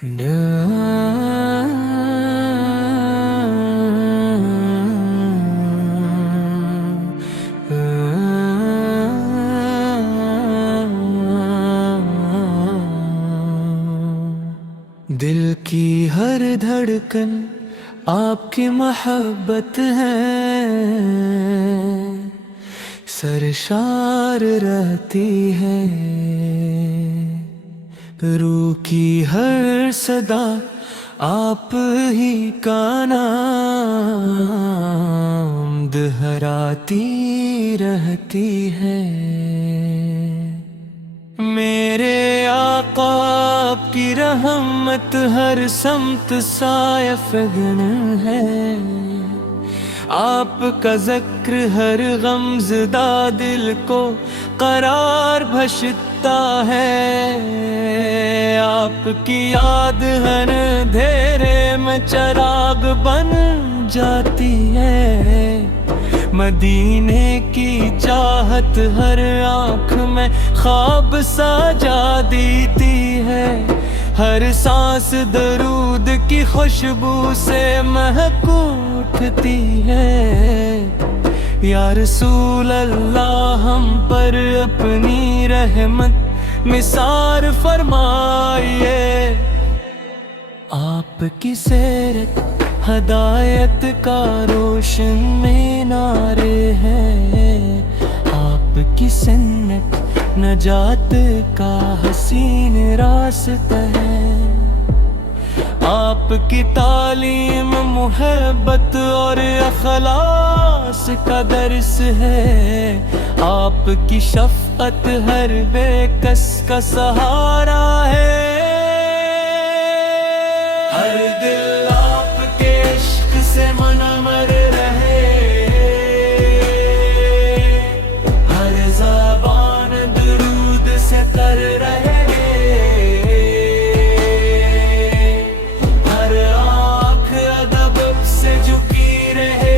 دل کی ہر دھڑکن آپ کی محبت ہے، سرشار رہتی ہے، روح کی ہر صدا آپ ہی کا نام دہراتی رہتی ہے۔ میرے آقا آپ کی رحمت ہر سمت سایہ فگن ہے، آپ کا ذکر ہر غم زدہ دل کو قرار بخشتا ہے، آپ کی یاد ہر اندھیرے میں چراغ بن جاتی ہے، مدینے کی چاہت ہر آنکھ میں خواب سجا دیتی ہے، ہر سانس درود کی خوشبو سے مہک اٹھتی ہے۔ یا رسول اللہ ہم پر اپنی رحمت نثار فرمائیے، آپ کی سیرت ہدایت کا روشن مینارے ہے، آپ کی سنت نجات کا حسین راستہ ہے، آپ کی تعلیم محبت اور اخلاص کا درس ہے، آپ کی شفقت ہر بے کس کا سہارا ہے، ہر دل آپ کے عشق سے منور رہے، ہر زبان درود سے تر رہے، ہر آنکھ ادب سے جھکی رہے،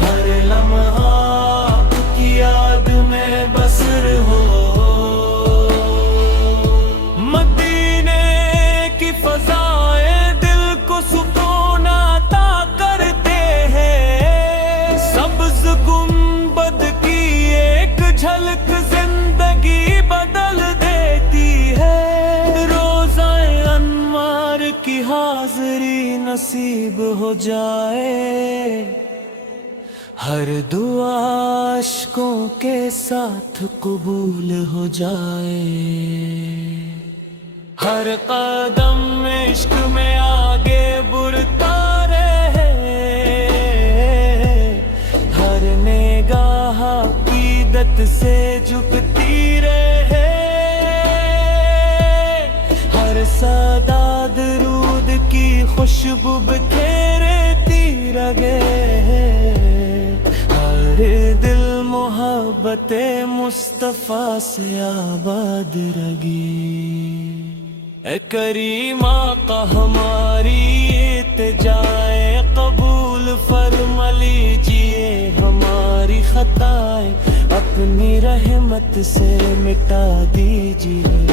ہر لمحہ آپ کی یاد میں بسر ہو، مدینے کی فضائیں دل کو سکون عطا کرتے ہیں، سبز گنبد کی ایک جھلک زندگی بدل دیتی ہے، روزہ انوار کی حاضری نصیب ہو جائے، ہر دعا اشکوں کے ساتھ قبول ہو جائے، ہر قدم عشق میں آگے بڑھتا رہے، ہر نگاہ عقیدت سے جھکتی رہے، ہر صدا درود کی خوشبو بکھیرتی رہے، ہر دل محبت مصطفیٰ سے آباد رہے۔ اے کریم آقا ہماری التجائے قبول فرما لیجئے، ہماری خطائیں اپنی رحمت سے مٹا دیجئے،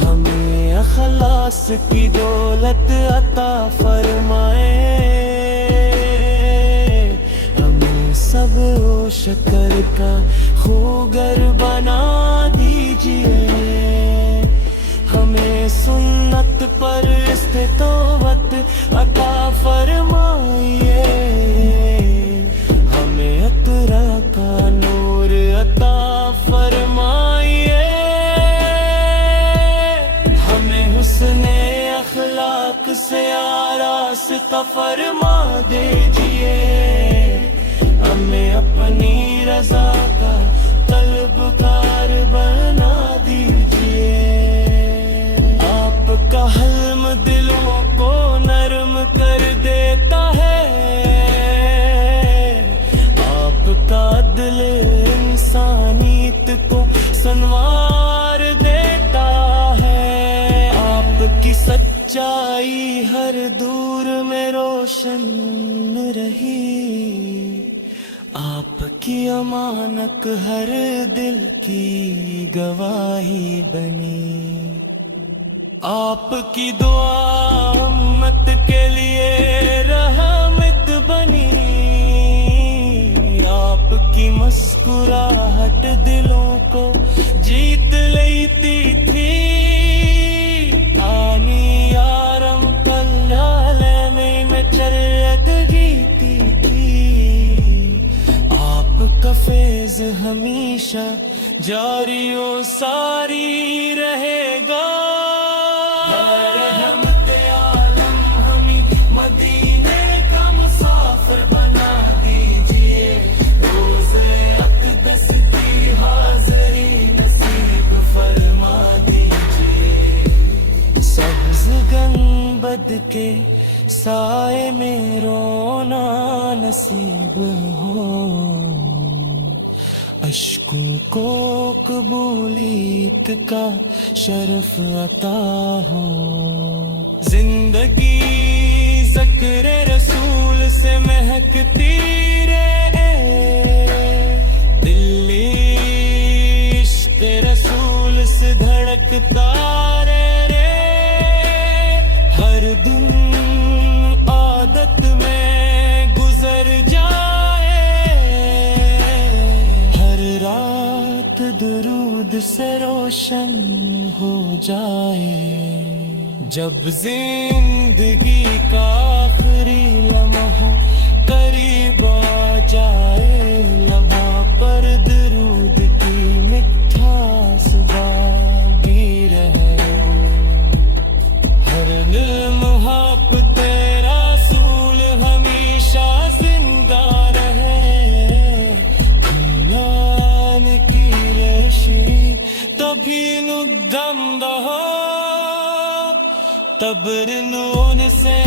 ہمیں اخلاص کی دولت عطا فرمائے، ہمیں صبر و شکر کا خوگر بنا دیجئے، ہمیں سنت پر استقامت عطا فرمائیے، ہمیں اقرا کا نور عطا فرمائیے، ہمیں حسن اخلاق سے آراستہ فرما دیجئے، ہمیں اپنی رضا کا طلبگار بنا دیجئے، آپ کا حلم دلوں کو نرم کر دیتا ہے، آپ کا عدل انسانیت کو سنوار دیتا ہے، آپ کی سچائی ہر دور میں روشن رہی، آپ کی امانت ہر دل کی گواہی بنی، آپ کی دعا امت کے لیے رحمت بنی، آپ کی مسکراہٹ دلوں کو جیت لیتی تھی، آنی یارم کلیالے میں چرت جیتی تھی، آپ کا فیض ہمیشہ جاری و ساری رہے گا، رحمت عالم ہمیں مدینے کا مسافر بنا دیجئے، روزے اقدس کی حاضری نصیب فرما دیجئے، سبز گنبد کے سائے میں رونا نصیب ہو، اشکوں کو قبولیت کا شرف عطا ہو، زندگی ذکر رسول سے مہکتی رہے، دل عشق رسول سے دھڑکتا رہے، ہر دن عادت میں گزر جائے، ہر رات درود سے روشن ہو جائے، جب زندگی کا آخری لمحہ قریب آ جائے، لمحہ پر درود کی مٹھاس باقی رہے، ہر دل محبت تیرا رسول ہمیشہ زندہ رہے، کھلان کی ریشی تبھی ندم دہو، تبر نون سے